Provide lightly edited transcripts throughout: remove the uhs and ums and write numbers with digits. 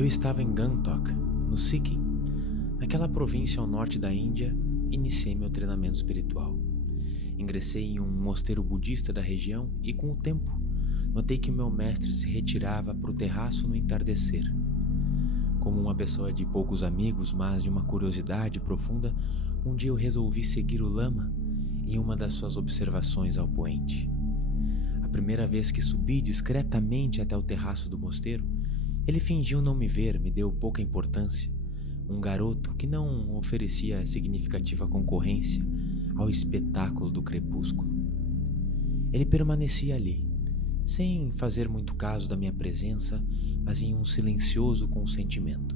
Eu estava em Gangtok, no Sikkim. Naquela província ao norte da Índia, iniciei meu treinamento espiritual. Ingressei em um mosteiro budista da região e, com o tempo, notei que o meu mestre se retirava para o terraço no entardecer. Como uma pessoa de poucos amigos, mas de uma curiosidade profunda, um dia eu resolvi seguir o lama em uma das suas observações ao poente. A primeira vez que subi discretamente até o terraço do mosteiro, ele fingiu não me ver, me deu pouca importância. Um garoto que não oferecia significativa concorrência ao espetáculo do crepúsculo. Ele permanecia ali, sem fazer muito caso da minha presença, mas em um silencioso consentimento.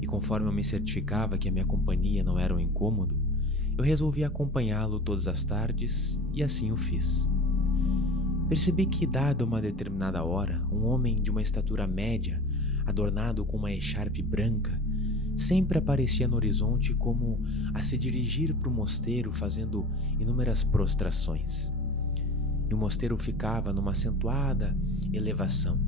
E conforme eu me certificava que a minha companhia não era um incômodo, eu resolvi acompanhá-lo todas as tardes e assim o fiz. Percebi que, dada uma determinada hora, um homem de uma estatura média, adornado com uma echarpe branca, sempre aparecia no horizonte como a se dirigir para o mosteiro fazendo inúmeras prostrações. E o mosteiro ficava numa acentuada elevação,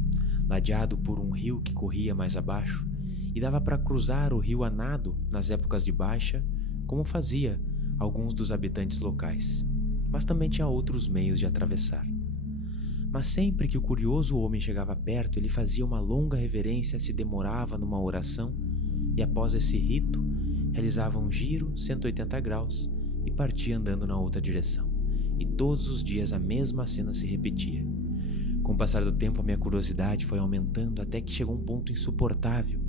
ladeado por um rio que corria mais abaixo, e dava para cruzar o rio a nado nas épocas de baixa, como fazia alguns dos habitantes locais, mas também tinha outros meios de atravessar. Mas sempre que o curioso homem chegava perto, ele fazia uma longa reverência, se demorava numa oração e, após esse rito, realizava um giro 180 graus e partia andando na outra direção. E todos os dias a mesma cena se repetia. Com o passar do tempo, a minha curiosidade foi aumentando até que chegou um ponto insuportável.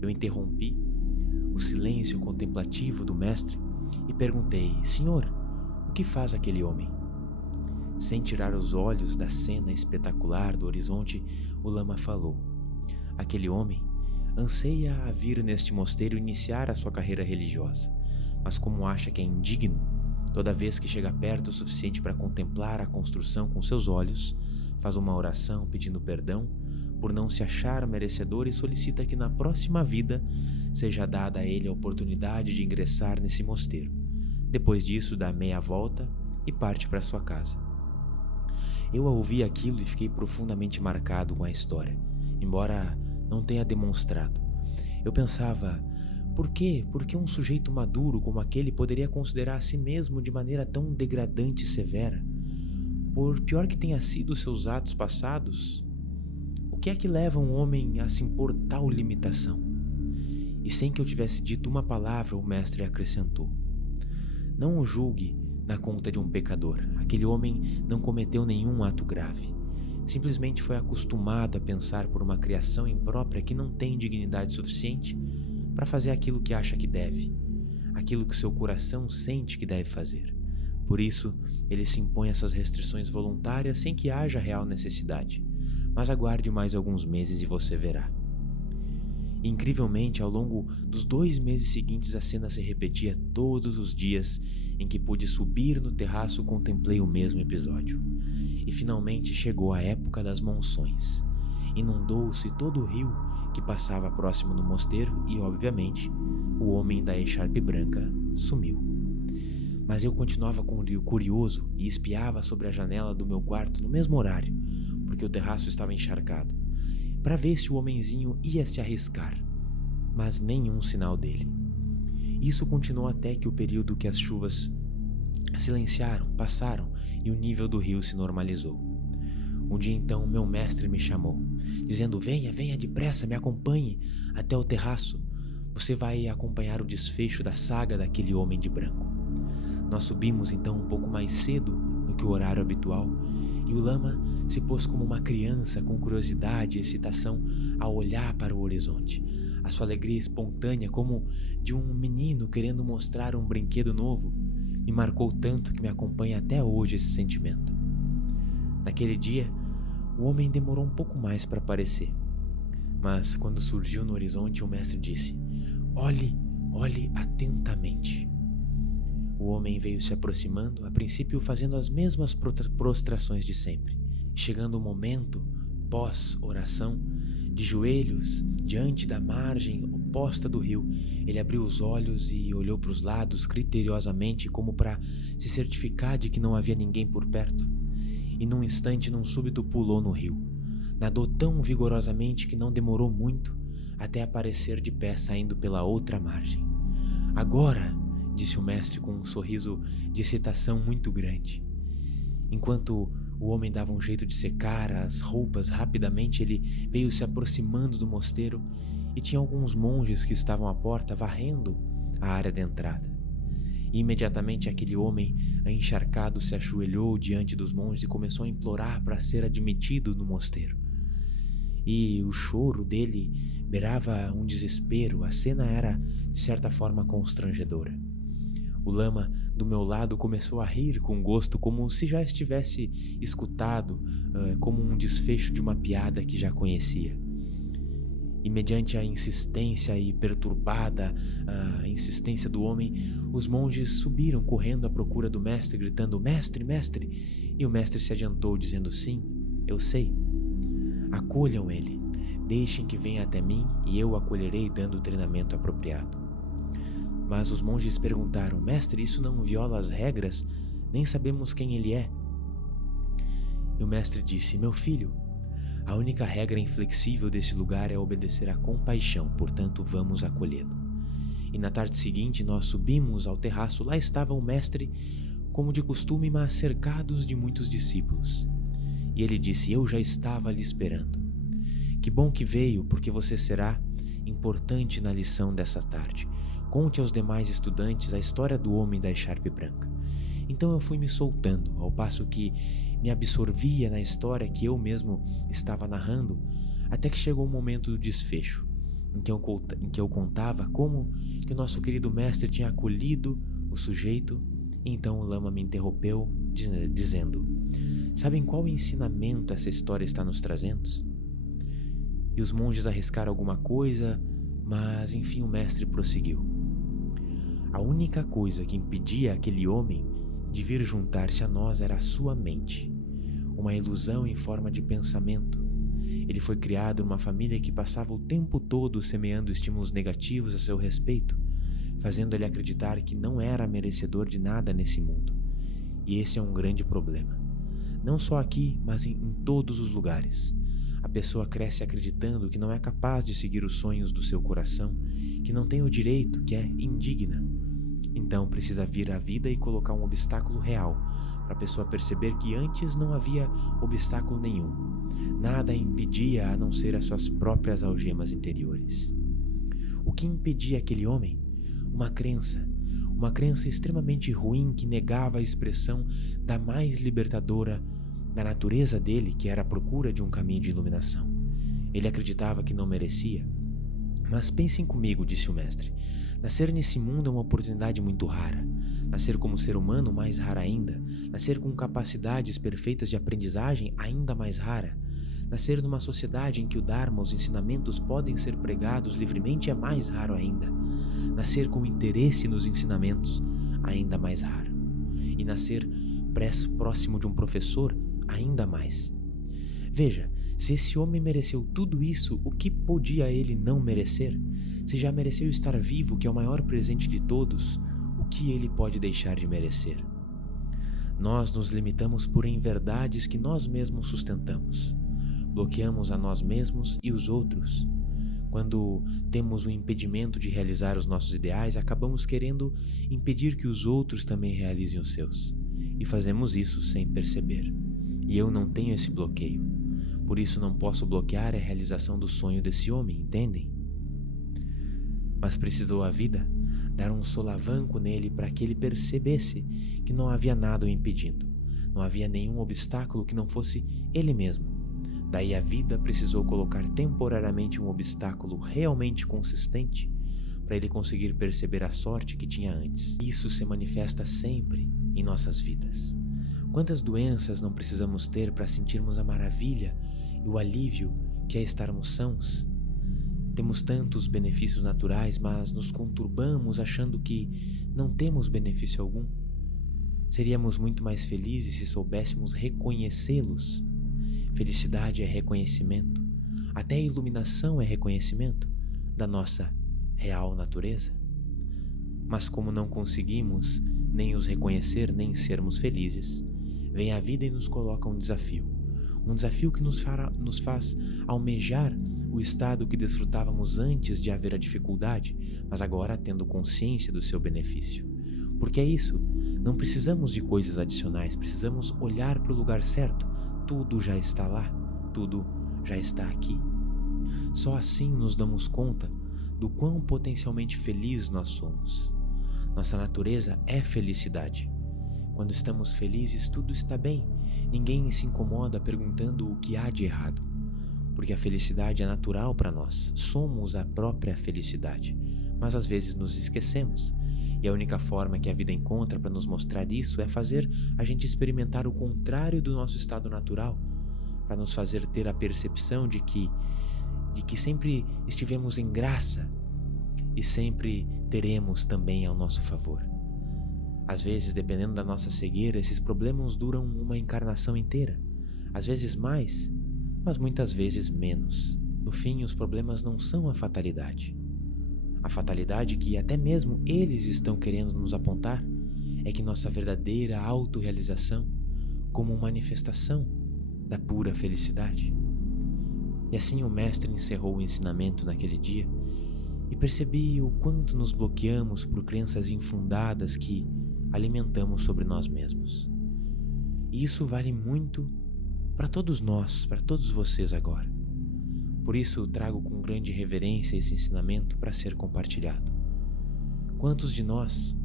Eu interrompi o silêncio contemplativo do mestre e perguntei: Senhor, o que faz aquele homem? Sem tirar os olhos da cena espetacular do horizonte, o lama falou: aquele homem anseia a vir neste mosteiro iniciar a sua carreira religiosa, mas como acha que é indigno, toda vez que chega perto o suficiente para contemplar a construção com seus olhos, faz uma oração pedindo perdão por não se achar merecedor e solicita que na próxima vida seja dada a ele a oportunidade de ingressar nesse mosteiro. Depois disso, dá meia volta e parte para sua casa. Eu ouvi aquilo e fiquei profundamente marcado com a história, embora não tenha demonstrado. Eu pensava, por quê? Por que um sujeito maduro como aquele poderia considerar a si mesmo de maneira tão degradante e severa? Por pior que tenha sido seus atos passados, o que é que leva um homem a se impor tal limitação? E sem que eu tivesse dito uma palavra, o mestre acrescentou: não o julgue na conta de um pecador. Aquele homem não cometeu nenhum ato grave. Simplesmente foi acostumado a pensar por uma criação imprópria que não tem dignidade suficiente para fazer aquilo que acha que deve, aquilo que seu coração sente que deve fazer. Por isso, ele se impõe essas restrições voluntárias sem que haja real necessidade. Mas aguarde mais alguns meses e você verá. Incrivelmente, ao longo dos 2 meses seguintes, a cena se repetia todos os dias em que pude subir no terraço. Contemplei o mesmo episódio. E finalmente chegou a época das monções. Inundou-se todo o rio que passava próximo do mosteiro e, obviamente, o homem da echarpe branca sumiu. Mas eu continuava curioso e espiava sobre a janela do meu quarto no mesmo horário, porque o terraço estava encharcado, para ver se o homenzinho ia se arriscar, mas nenhum sinal dele. Isso continuou até que o período que as chuvas silenciaram, passaram e o nível do rio se normalizou. Um dia então meu mestre me chamou, dizendo: venha depressa, me acompanhe até o terraço. Você vai acompanhar o desfecho da saga daquele homem de branco. Nós subimos então um pouco mais cedo do que o horário habitual e o lama se pôs como uma criança com curiosidade e excitação a olhar para o horizonte. A sua alegria espontânea, como de um menino querendo mostrar um brinquedo novo, me marcou tanto que me acompanha até hoje esse sentimento. Naquele dia, o homem demorou um pouco mais para aparecer, mas quando surgiu no horizonte, o mestre disse: olhe atentamente. O homem veio se aproximando, a princípio fazendo as mesmas prostrações de sempre. Chegando o momento, pós-oração, de joelhos, diante da margem oposta do rio, ele abriu os olhos e olhou para os lados criteriosamente, como para se certificar de que não havia ninguém por perto. E num instante, num súbito, pulou no rio. Nadou tão vigorosamente que não demorou muito até aparecer de pé saindo pela outra margem. "Agora!", disse o mestre com um sorriso de excitação muito grande. Enquanto o homem dava um jeito de secar as roupas rapidamente, ele veio se aproximando do mosteiro e tinha alguns monges que estavam à porta varrendo a área de entrada. E imediatamente aquele homem encharcado se ajoelhou diante dos monges e começou a implorar para ser admitido no mosteiro. E o choro dele beirava um desespero. A cena era, de certa forma, constrangedora. O lama do meu lado começou a rir com gosto, como se já estivesse escutado, como um desfecho de uma piada que já conhecia. E mediante a insistência e perturbada a insistência do homem, os monges subiram correndo à procura do mestre, gritando: "Mestre, mestre!" E o mestre se adiantou, dizendo: "Sim, eu sei. Acolham ele, deixem que venha até mim e eu o acolherei dando o treinamento apropriado." Mas os monges perguntaram: "Mestre, isso não viola as regras? Nem sabemos quem ele é." E o mestre disse: "Meu filho, a única regra inflexível desse lugar é obedecer à compaixão, portanto vamos acolhê-lo." E na tarde seguinte nós subimos ao terraço. Lá estava o mestre, como de costume, mas cercados de muitos discípulos. E ele disse: "Eu já estava lhe esperando. Que bom que veio, porque você será importante na lição dessa tarde. Conte aos demais estudantes a história do homem da echarpe branca." Então eu fui me soltando, ao passo que me absorvia na história que eu mesmo estava narrando, até que chegou o momento do desfecho, em que eu contava como que o nosso querido mestre tinha acolhido o sujeito. E então o lama me interrompeu, dizendo: "Sabem qual ensinamento essa história está nos trazendo?" E os monges arriscaram alguma coisa, mas enfim o mestre prosseguiu: "A única coisa que impedia aquele homem de vir juntar-se a nós era a sua mente, uma ilusão em forma de pensamento. Ele foi criado numa família que passava o tempo todo semeando estímulos negativos a seu respeito, fazendo ele acreditar que não era merecedor de nada nesse mundo. E esse é um grande problema. Não só aqui, mas em todos os lugares. A pessoa cresce acreditando que não é capaz de seguir os sonhos do seu coração, que não tem o direito, que é indigna. Então precisa vir à vida e colocar um obstáculo real, para a pessoa perceber que antes não havia obstáculo nenhum. Nada a impedia a não ser as suas próprias algemas interiores." O que impedia aquele homem? Uma crença extremamente ruim que negava a expressão da mais libertadora da natureza dele, que era a procura de um caminho de iluminação. Ele acreditava que não merecia. "Mas pensem comigo", disse o mestre. "Nascer nesse mundo é uma oportunidade muito rara. Nascer como ser humano, mais rara ainda. Nascer com capacidades perfeitas de aprendizagem, ainda mais rara. Nascer numa sociedade em que o Dharma, os ensinamentos podem ser pregados livremente, é mais raro ainda. Nascer com interesse nos ensinamentos, ainda mais raro. E nascer próximo de um professor, ainda mais. Veja, se esse homem mereceu tudo isso, o que podia ele não merecer? Se já mereceu estar vivo, que é o maior presente de todos, o que ele pode deixar de merecer? Nós nos limitamos por inverdades que nós mesmos sustentamos. Bloqueamos a nós mesmos e os outros. Quando temos o impedimento de realizar os nossos ideais, acabamos querendo impedir que os outros também realizem os seus. E fazemos isso sem perceber. E eu não tenho esse bloqueio. Por isso não posso bloquear a realização do sonho desse homem, entendem? Mas precisou a vida dar um solavanco nele para que ele percebesse que não havia nada o impedindo. Não havia nenhum obstáculo que não fosse ele mesmo. Daí a vida precisou colocar temporariamente um obstáculo realmente consistente para ele conseguir perceber a sorte que tinha antes. Isso se manifesta sempre em nossas vidas. Quantas doenças não precisamos ter para sentirmos a maravilha e o alívio que é estarmos sãos? Temos tantos benefícios naturais, mas nos conturbamos achando que não temos benefício algum. Seríamos muito mais felizes se soubéssemos reconhecê-los. Felicidade é reconhecimento. Até a iluminação é reconhecimento da nossa real natureza. Mas como não conseguimos nem os reconhecer, nem sermos felizes, vem a vida e nos coloca um desafio que nos faz almejar o estado que desfrutávamos antes de haver a dificuldade, mas agora tendo consciência do seu benefício. Porque é isso, não precisamos de coisas adicionais, precisamos olhar para o lugar certo. Tudo já está lá, tudo já está aqui. Só assim nos damos conta do quão potencialmente feliz nós somos. Nossa natureza é felicidade. Quando estamos felizes, tudo está bem. Ninguém se incomoda perguntando o que há de errado. Porque a felicidade é natural para nós. Somos a própria felicidade. Mas às vezes nos esquecemos. E a única forma que a vida encontra para nos mostrar isso é fazer a gente experimentar o contrário do nosso estado natural. Para nos fazer ter a percepção de que sempre estivemos em graça e sempre teremos também ao nosso favor. Às vezes, dependendo da nossa cegueira, esses problemas duram uma encarnação inteira. Às vezes mais, mas muitas vezes menos. No fim, os problemas não são a fatalidade. A fatalidade que até mesmo eles estão querendo nos apontar é que nossa verdadeira autorrealização, como manifestação da pura felicidade. E assim o mestre encerrou o ensinamento naquele dia e percebi o quanto nos bloqueamos por crenças infundadas que alimentamos sobre nós mesmos. E isso vale muito para todos nós, para todos vocês agora. Por isso trago com grande reverência esse ensinamento para ser compartilhado. Quantos de nós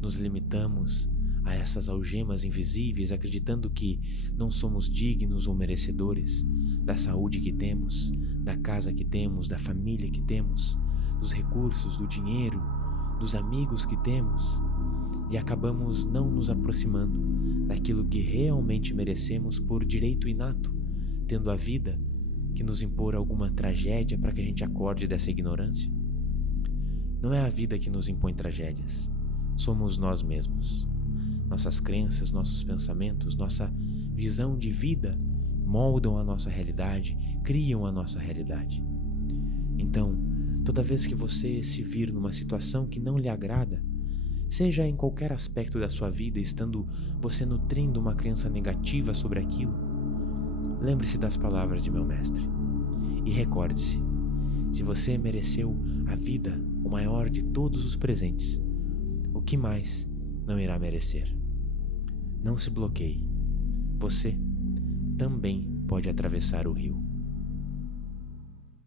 nos limitamos a essas algemas invisíveis, acreditando que não somos dignos ou merecedores da saúde que temos, da casa que temos, da família que temos, dos recursos, do dinheiro, dos amigos que temos, e acabamos não nos aproximando daquilo que realmente merecemos por direito inato, tendo a vida que nos impor alguma tragédia para que a gente acorde dessa ignorância? Não é a vida que nos impõe tragédias, somos nós mesmos. Nossas crenças, nossos pensamentos, nossa visão de vida moldam a nossa realidade, criam a nossa realidade. Então, toda vez que você se vir numa situação que não lhe agrada, seja em qualquer aspecto da sua vida, estando você nutrindo uma crença negativa sobre aquilo, lembre-se das palavras de meu mestre e recorde-se: se você mereceu a vida, o maior de todos os presentes, o que mais não irá merecer? Não se bloqueie. Você também pode atravessar o rio.